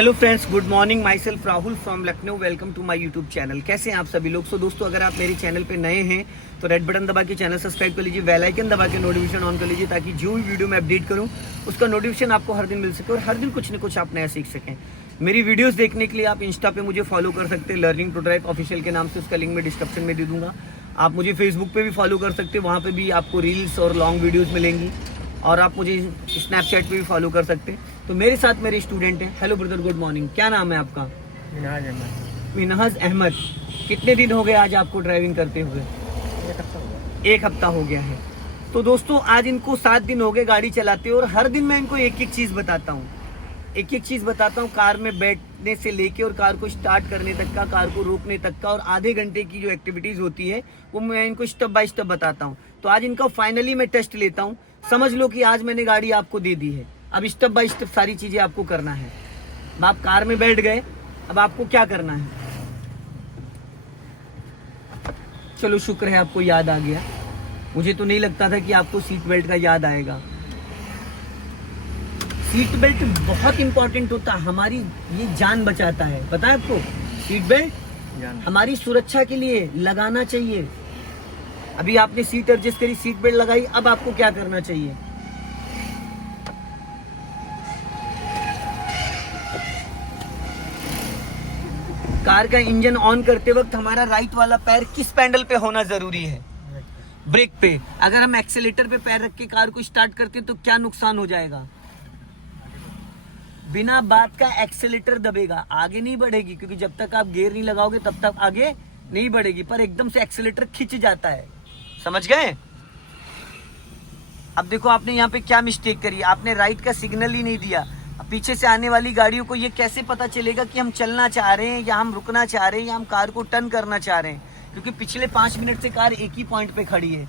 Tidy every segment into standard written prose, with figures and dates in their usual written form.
Hello friends, good morning. Myself Rahul from Lucknow. Welcome to my YouTube channel. कैसे हैं आप सभी लोग? दोस्तों, अगर आप मेरे चैनल पे नए हैं तो रेड बटन दबा के चैनल सब्सक्राइब कर लीजिए, बेल आइकन दबा के नोटिफिकेशन ऑन कर लीजिए, ताकि जो भी वीडियो मैं अपडेट करूं उसका नोटिफिकेशन आपको हर दिन मिल सके और हर दिन कुछ न कुछ आप नया सीख सकें। मेरी वीडियोस देखने के लिए आप इंस्टा पे मुझे फॉलो कर सकते हैं, लर्निंग टू ड्राइव ऑफिशियल के नाम से। उसका लिंक मैं डिस्क्रिप्शन में दे दूंगा। आप मुझे फेसबुक पे भी फॉलो कर सकते हैं, वहाँ पे भी आपको रील्स और लॉन्ग वीडियोज़ मिलेंगी। और आप मुझे स्नैपचैट पे भी फॉलो कर सकते हैं। तो मेरे साथ मेरे स्टूडेंट हैं। Hello brother, good morning. क्या नाम है आपका? मिनहाज अहमद। मिनहाज अहमद। कितने दिन हो गए आज आपको ड्राइविंग करते हुए? एक हफ्ता हो गया है। तो दोस्तों, आज इनको 7 दिन हो गए गाड़ी चलाते हुए, और हर दिन मैं इनको एक एक चीज़ बताता हूँ। एक एक चीज़ बताता हूँ, कार में बैठने से लेके और कार को स्टार्ट करने तक का, कार को रोकने तक का, और आधे घंटे की जो एक्टिविटीज़ होती है वो मैं इनको स्टेप बाय स्टेप बताता हूँ। तो आज इनका फाइनली मैं टेस्ट लेता हूँ। समझ लो कि आज मैंने गाड़ी आपको दे दी है। अब स्टेप बाय स्टेप सारी चीज़ें आपको करना है। अब आप कार में बैठ गए, अब आपको क्या करना है? चलो, शुक्र है आपको याद आ गया। मुझे तो नहीं लगता था कि आपको सीट बेल्ट का याद आएगा। सीट बेल्ट बहुत इंपॉर्टेंट होता है, हमारी ये जान बचाता है। पता है आपको? सीट बेल्ट हमारी सुरक्षा के लिए लगाना चाहिए। अभी आपने सीट एडजस्ट करी, सीट बेल्ट लगाई, अब आपको क्या करना चाहिए? कार का इंजन ऑन करते वक्त हमारा राइट वाला पैर किस पैडल पे होना जरूरी है? ब्रेक पे। अगर हम एक्सेलेटर पे पैर रख के कार को स्टार्ट करते हैं तो क्या नुकसान हो जाएगा? बिना बात का एक्सेलेटर दबेगा, आगे नहीं बढ़ेगी, क्योंकि जब तक आप गियर नहीं लगाओगे तब तक आगे नहीं बढ़ेगी। पर एकदम से एक्सेलेटर खिंच जाता है। समझ गए? अब देखो, आपने यहाँ पे क्या मिस्टेक करी। आपने राइट का सिग्नल ही नहीं दिया। पीछे से आने वाली गाड़ियों को ये कैसे पता चलेगा कि हम चलना चाह रहे हैं, या हम रुकना चाह रहे हैं, या हम कार को टर्न करना चाह रहे हैं? क्योंकि पिछले 5 मिनट से कार एक ही पॉइंट पे खड़ी है।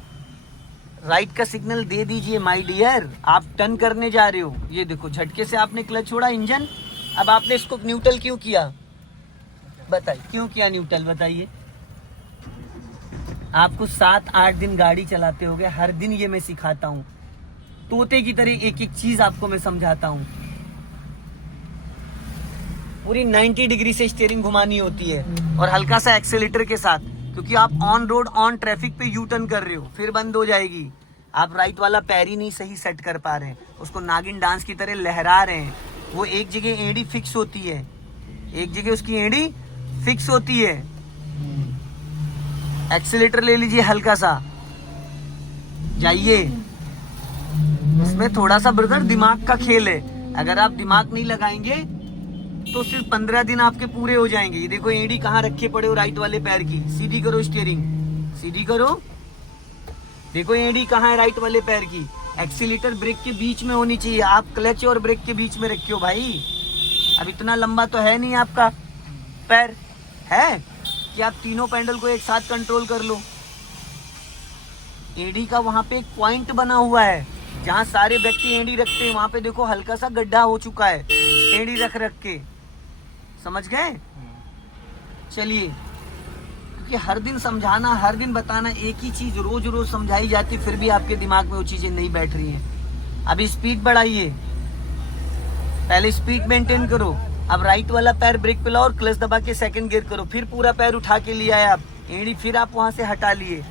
राइट का सिग्नल दे दीजिए माय डियर, आप टर्न करने जा रहे हो। ये देखो, झटके से आपने क्लच छोड़ा, इंजन। अब आपने इसको न्यूट्रल क्यों किया? बताइए क्यों किया न्यूट्रल, बताइए। आपको 7-8 दिन गाड़ी चलाते हो गए, हर दिन ये मैं सिखाता हूँ। तोते की तरह एक एक चीज आपको मैं समझाता हूँ। पूरी 90 डिग्री से स्टीयरिंग घुमानी होती है, और हल्का सा एक्सेलेटर के साथ, क्योंकि आप ऑन रोड ऑन ट्रैफिक पे यू टर्न कर रहे हो, फिर बंद हो जाएगी। आप राइट वाला पैर ही नहीं सही सेट कर पा रहे हैं, उसको नागिन डांस की तरह लहरा रहे हैं। वो एक जगह एड़ी फिक्स होती है, एक जगह उसकी एड़ी फिक्स होती है। एक्सेलेटर ले लीजिए, हल्का सा जाइए। इसमें थोड़ा सा ब्रदर दिमाग का खेल है। अगर आप दिमाग नहीं लगाएंगे तो सिर्फ 15 दिन आपके पूरे हो जाएंगे। ये देखो, एड़ी कहाँ रखे पड़े हो राइट वाले पैर की। सीधी करो स्टीयरिंग, सीधी करो। देखो एड़ी कहाँ है राइट वाले पैर की। एक्सीलेटर ब्रेक के बीच में होनी चाहिए। आप क्लच और ब्रेक के बीच में रखे हो भाई। अब इतना लंबा तो है नहीं आपका पैर, है कि आप तीनों पैडल को एक साथ कंट्रोल कर लो। एड़ी का वहां पे एक पॉइंट बना हुआ है, जहां सारे व्यक्ति एड़ी रखते हैं। वहां पे देखो, हल्का सा गड्ढा हो चुका है एड़ी रख रख के। समझ गए? चलिए, क्योंकि हर दिन समझाना, हर दिन बताना, एक ही चीज रोज रोज समझाई जाती, फिर भी आपके दिमाग में वो चीजें नहीं बैठ रही हैं। अभी स्पीड बढ़ाइए, पहले स्पीड मेंटेन करो। अब राइट वाला पैर ब्रेक पे लाओ और क्लच दबा के सेकंड गियर करो। फिर पूरा पैर उठा के लिए आए आप, एड़ी फिर आप वहां से हटा लिए।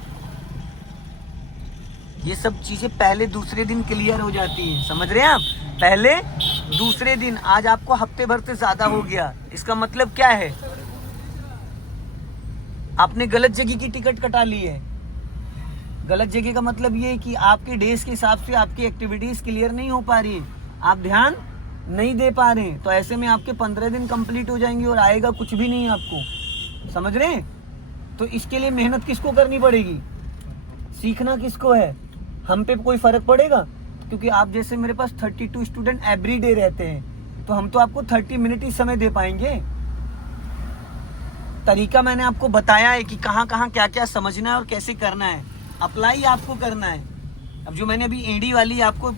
ये सब चीजें पहले दूसरे दिन क्लियर हो जाती हैं। समझ रहे हैं आप? पहले दूसरे दिन। आज आपको हफ्ते भर से ज्यादा हो गया। इसका मतलब क्या है? आपने गलत जगह की टिकट कटा ली है। गलत जगह का मतलब ये है कि आपके डेज के हिसाब से आपकी एक्टिविटीज क्लियर नहीं हो पा रही है, आप ध्यान नहीं दे पा रहे हैं। तो ऐसे में आपके 15 दिन कंप्लीट हो जाएंगे और आएगा कुछ भी नहीं आपको। समझ रहे हैं? तो इसके लिए मेहनत किसको करनी पड़ेगी? सीखना किसको है? हम पे कोई फर्क पड़ेगा? क्योंकि आप जैसे मेरे पास 32 स्टूडेंट एवरी डे रहते हैं, तो हम तो आपको 30 मिनट ही समय दे पाएंगे। तरीका मैंने आपको बताया है कि कहाँ कहाँ क्या क्या समझना है और कैसे करना है। अप्लाई आपको करना है। अब जो मैंने अभी एडी वाली आपको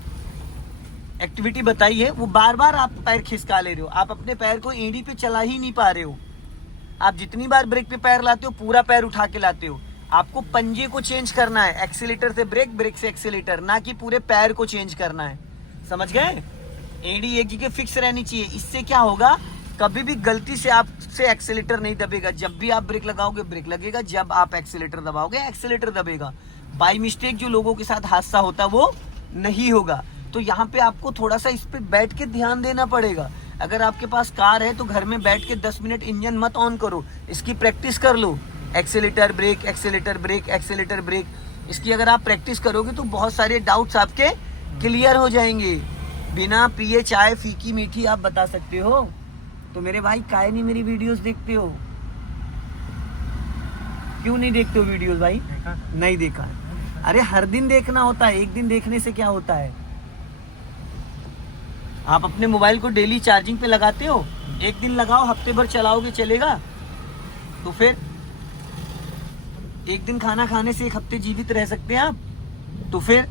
एक्टिविटी बताई है, वो बार बार आप पैर खिसका ले रहे हो। आप अपने पैर को एडी पे चला ही नहीं पा रहे हो। आप जितनी बार ब्रेक पे पैर लाते हो, पूरा पैर उठा के लाते हो। आपको पंजे को चेंज करना है, एक्सीलेटर से ब्रेक, ब्रेक से एक्सीलेटर, ना कि पूरे पैर को चेंज करना है। समझ गए? एडी एक जगह फिक्स रहनी चाहिए। इससे क्या होगा, कभी भी गलती से आपसे एक्सेलेटर नहीं दबेगा। जब भी आप ब्रेक लगाओगे ब्रेक लगेगा, जब आप एक्सेलेटर दबाओगे एक्सेलेटर दबेगा। बाय मिस्टेक जो लोगों के साथ हादसा होता है वो नहीं होगा। तो यहाँ पे आपको थोड़ा सा इस पे बैठ के ध्यान देना पड़ेगा। अगर आपके पास कार है तो घर में बैठ के 10 मिनट इंजन मत ऑन करो, इसकी प्रैक्टिस कर लो। Accelerator brake, accelerator brake, accelerator brake, इसकी अगर आप प्रैक्टिस करोगे तो बहुत सारे डाउट्स आपके क्लियर हो जाएंगे। बिना पिए चाय फीकी मीठी आप बता सकते हो। तो मेरे भाई काहे नहीं मेरी वीडियोस देखते हो? क्यों नहीं देखते हो वीडियोस भाई? नहीं देखा है। अरे हर दिन देखना होता है, एक दिन देखने से क्या होता है? आप अपने मोबाइल को डेली चार्जिंग पे लगाते हो, एक दिन लगाओ, हफ्ते भर चलाओगे चलेगा? तो फिर एक दिन खाना खाने से एक हफ्ते जीवित रह सकते हैं आप? तो फिर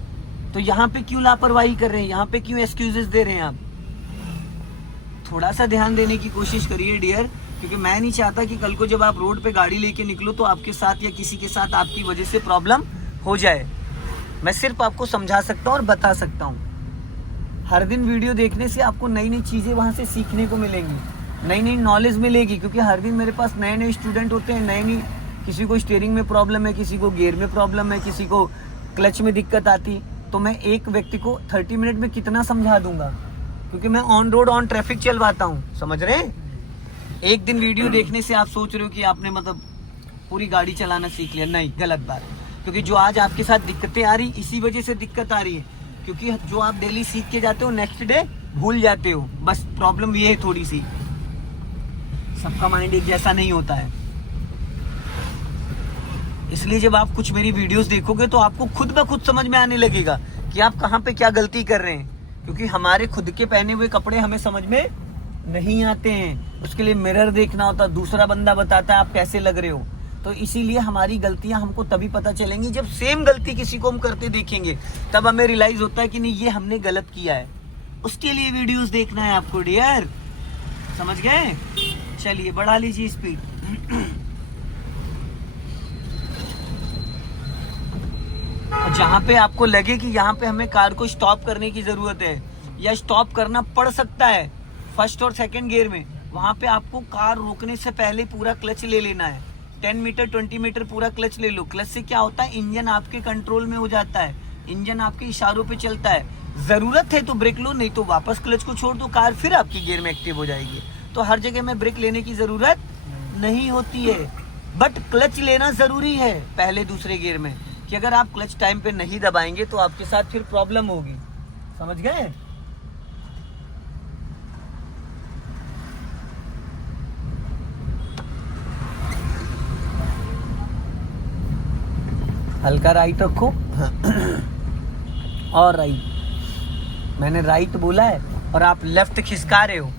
तो यहाँ पे क्यों लापरवाही कर रहे हैं, यहाँ पे क्यों एक्सक्यूजेस दे रहे हैं आप? थोड़ा सा ध्यान देने की कोशिश करिए डियर, क्योंकि मैं नहीं चाहता कि कल को जब आप रोड पे गाड़ी लेके निकलो तो आपके साथ या किसी के साथ आपकी वजह से प्रॉब्लम हो जाए। मैं सिर्फ आपको समझा सकता हूँ और बता सकता हूँ। हर दिन वीडियो देखने से आपको नई नई चीज़ें वहाँ से सीखने को मिलेंगी, नई नई नॉलेज मिलेगी, क्योंकि हर दिन मेरे पास नए नए स्टूडेंट होते हैं। नए नई, किसी को स्टीयरिंग में प्रॉब्लम है, किसी को गियर में प्रॉब्लम है, किसी को क्लच में दिक्कत आती, तो मैं एक व्यक्ति को 30 मिनट में कितना समझा दूंगा, क्योंकि मैं ऑन रोड ऑन ट्रैफिक चलवाता हूँ। समझ रहे हैं? एक दिन वीडियो देखने से आप सोच रहे हो कि आपने मतलब पूरी गाड़ी चलाना सीख लिया, नहीं, गलत बात। क्योंकि जो आज आपके साथ दिक्कतें आ रही, इसी वजह से दिक्कत आ रही है, क्योंकि जो आप डेली सीख के जाते हो नेक्स्ट डे भूल जाते हो। बस प्रॉब्लम ये है थोड़ी सी, सबका माइंड एक जैसा नहीं होता है। इसलिए जब आप कुछ मेरी वीडियोस देखोगे तो आपको खुद ब खुद समझ में आने लगेगा कि आप कहाँ पे क्या गलती कर रहे हैं, क्योंकि हमारे खुद के पहने हुए कपड़े हमें समझ में नहीं आते हैं। उसके लिए मिरर देखना होता है, दूसरा बंदा बताता है आप कैसे लग रहे हो। तो इसीलिए हमारी गलतियां हमको तभी पता चलेंगी जब सेम गलती किसी को हम करते देखेंगे, तब हमें रियलाइज होता है कि नहीं ये हमने गलत किया है। उसके लिए वीडियोस देखना है आपको डियर, समझ गए? चलिए बढ़ा लीजिए स्पीड। जहाँ पे आपको लगे कि यहाँ पे हमें कार को स्टॉप करने की जरूरत है या स्टॉप करना पड़ सकता है फर्स्ट और सेकंड गियर में, वहाँ पे आपको कार रोकने से पहले पूरा क्लच ले लेना है। 10 मीटर 20 मीटर पूरा क्लच ले लो। क्लच से क्या होता है, इंजन आपके कंट्रोल में हो जाता है, इंजन आपके इशारों पे चलता है। जरूरत है तो ब्रेक लो, नहीं तो वापस क्लच को छोड़ दो, कार फिर आपकी गियर में एक्टिव हो जाएगी। तो हर जगह में ब्रेक लेने की जरूरत नहीं होती है, बट क्लच लेना जरूरी है पहले दूसरे गियर में, कि अगर आप क्लच टाइम पे नहीं दबाएंगे तो आपके साथ फिर प्रॉब्लम होगी। समझ गए? हल्का राइट रखो और राइट। मैंने राइट बोला है और आप लेफ्ट खिसका रहे हो,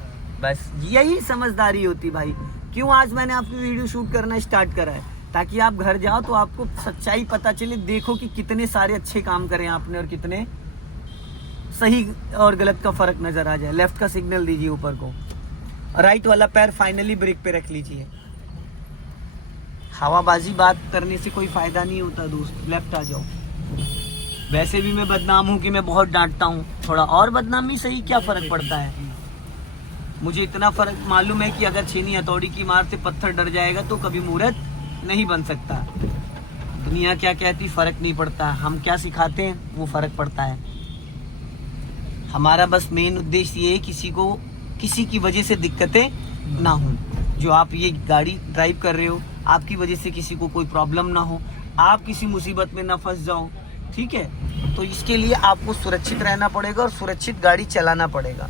बस यही समझदारी होती भाई। क्यों आज मैंने आपकी वीडियो शूट करना स्टार्ट करा है, ताकि आप घर जाओ तो आपको सच्चाई पता चले। देखो कि कितने सारे अच्छे काम करे आपने और कितने सही और गलत का फर्क नजर आ जाए। लेफ्ट का सिग्नल दीजिए ऊपर को, राइट वाला पैर फाइनली ब्रेक पे रख लीजिए। हवाबाजी बात करने से कोई फायदा नहीं होता दोस्त, लेफ्ट आ जाओ। वैसे भी मैं बदनाम हूँ कि मैं बहुत डांटता हूँ, थोड़ा और बदनामी सही, क्या फर्क पड़ता है? मुझे इतना फर्क मालूम है कि अगर छेनी हथौड़ी की मार से पत्थर डर जाएगा तो कभी मूर्त नहीं बन सकता। दुनिया क्या कहती फर्क नहीं पड़ता, हम क्या सिखाते हैं वो फर्क पड़ता है। हमारा बस मेन उद्देश्य ये है किसी को किसी की वजह से दिक्कतें ना हो। जो आप ये गाड़ी ड्राइव कर रहे हो, आपकी वजह से किसी को कोई प्रॉब्लम ना हो, आप किसी मुसीबत में ना फंस जाओ, ठीक है? तो इसके लिए आपको सुरक्षित रहना पड़ेगा और सुरक्षित गाड़ी चलाना पड़ेगा।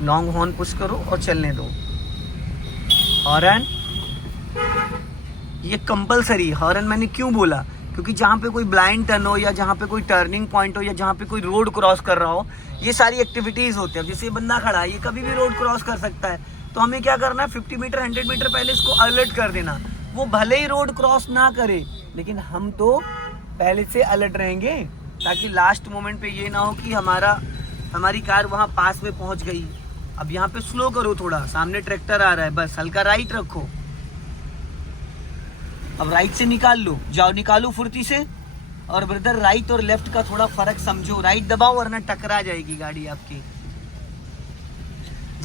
लॉन्ग हॉर्न पुश करो और चलने दो। हॉर्न ये कंपलसरी। हॉर्न मैंने क्यों बोला, क्योंकि जहाँ पे कोई ब्लाइंड टर्न हो या जहाँ पे कोई टर्निंग पॉइंट हो या जहाँ पे कोई रोड क्रॉस कर रहा हो, ये सारी एक्टिविटीज होती है। जैसे बंदा खड़ा है, ये कभी भी रोड क्रॉस कर सकता है, तो हमें क्या करना है, 50 मीटर 100 मीटर पहले इसको अलर्ट कर देना। वो भले ही रोड क्रॉस ना करे, लेकिन हम तो पहले से अलर्ट रहेंगे, ताकि लास्ट मोमेंट पे ये ना हो कि हमारी कार वहाँ पास में पहुँच गई। अब यहाँ पे स्लो करो थोड़ा, सामने ट्रैक्टर आ रहा है, बस हल्का राइट रखो। अब राइट से निकाल लो, जाओ निकालो फुर्ती से। और ब्रदर राइट और लेफ्ट का थोड़ा फर्क समझो, राइट दबाओ वरना टकरा जाएगी गाड़ी आपकी।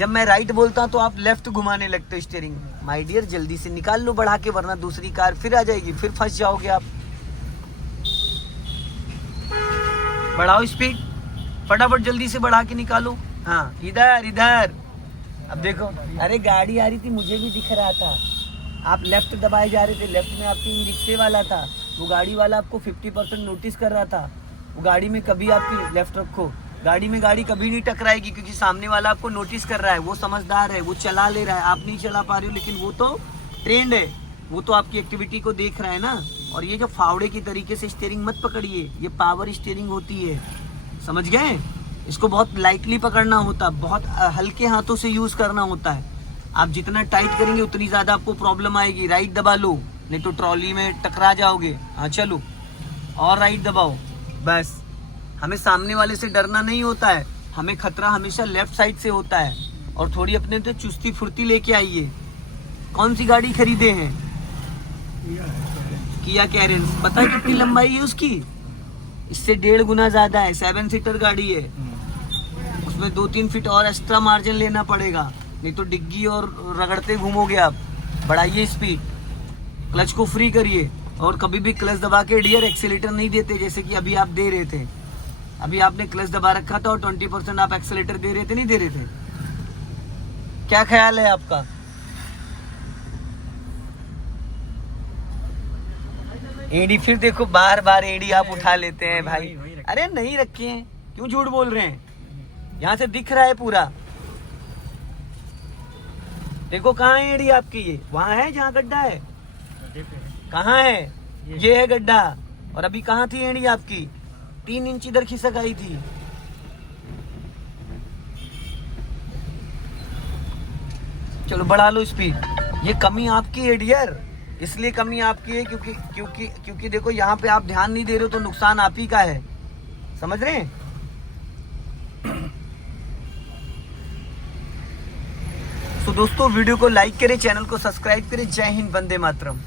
जब मैं राइट बोलता हूँ तो आप लेफ्ट घुमाने लगते हो स्टीयरिंग। माय डियर जल्दी से निकाल लो बढ़ा के, वरना दूसरी कार फिर आ जाएगी, फिर फंस जाओगे आप। बढ़ाओ स्पीड, फटाफट जल्दी से बढ़ा के निकालो। हाँ इधर इधर। अब देखो, अरे गाड़ी आ रही थी, मुझे भी दिख रहा था, आप लेफ्ट दबाए जा रहे थे, लेफ्ट में आपकी रिक्शे वाला था, वो गाड़ी वाला आपको 50% नोटिस कर रहा था। वो गाड़ी में कभी आपकी लेफ्ट रखो, गाड़ी में गाड़ी कभी नहीं टकराएगी, क्योंकि सामने वाला आपको नोटिस कर रहा है, वो समझदार है, वो चला ले रहा है, आप नहीं चला पा रहे हो, लेकिन वो तो ट्रेंड है, वो तो आपकी एक्टिविटी को देख रहा है ना। और ये जो फावड़े की तरीके से स्टीयरिंग मत पकड़िए, ये पावर स्टीयरिंग होती है, समझ गए? इसको बहुत लाइटली पकड़ना होता है, बहुत हल्के हाथों से यूज करना होता है। आप जितना टाइट करेंगे उतनी ज्यादा आपको प्रॉब्लम आएगी। राइट दबा लो, नहीं तो ट्रॉली में टकरा जाओगे। हाँ चलो, और राइट दबाओ। बस, हमें सामने वाले से डरना नहीं होता है, हमें खतरा हमेशा लेफ्ट साइड से होता है। और थोड़ी अपने तो चुस्ती फुर्ती लेके आइए। कौन सी गाड़ी खरीदे हैं? किया कैरेंस। पता है कितनी लंबाई है उसकी? इससे 1.5 गुना ज्यादा है। 7 सीटर गाड़ी है, उसमें 2-3 फीट और एक्स्ट्रा मार्जिन लेना पड़ेगा, नहीं तो डिग्गी और रगड़ते घूमोगे आप। बढ़ाइए स्पीड, क्लच को फ्री करिए, और कभी भी क्लच दबा के डियर एक्सीलेटर नहीं देते, जैसे कि अभी आप दे रहे थे। अभी आपने क्लच दबा रखा था और 20% आप एक्सीलेटर दे रहे थे, नहीं दे रहे थे? क्या ख्याल है आपका? एडी फिर देखो, बार बार एडी आप उठा लेते हैं भाई। अरे नहीं रखे हैं, क्यों झूठ बोल रहे हैं? यहाँ से दिख रहा है पूरा। देखो कहाँ है एडी आपकी, ये वहाँ है जहाँ गड्ढा है। कहाँ है? ये है गड्ढा। और अभी कहाँ थी एडी आपकी? 3 इंच इधर खिसक आई थी। चलो बढ़ा लो स्पीड। ये कमी आपकी है डियर, इसलिए कमी आपकी है क्योंकि देखो यहाँ पे आप ध्यान नहीं दे रहे हो, तो नुकसान आप ही का है, समझ रहे हैं? तो दोस्तों वीडियो को लाइक करें, चैनल को सब्सक्राइब करें। जय हिंद, वंदे मातरम।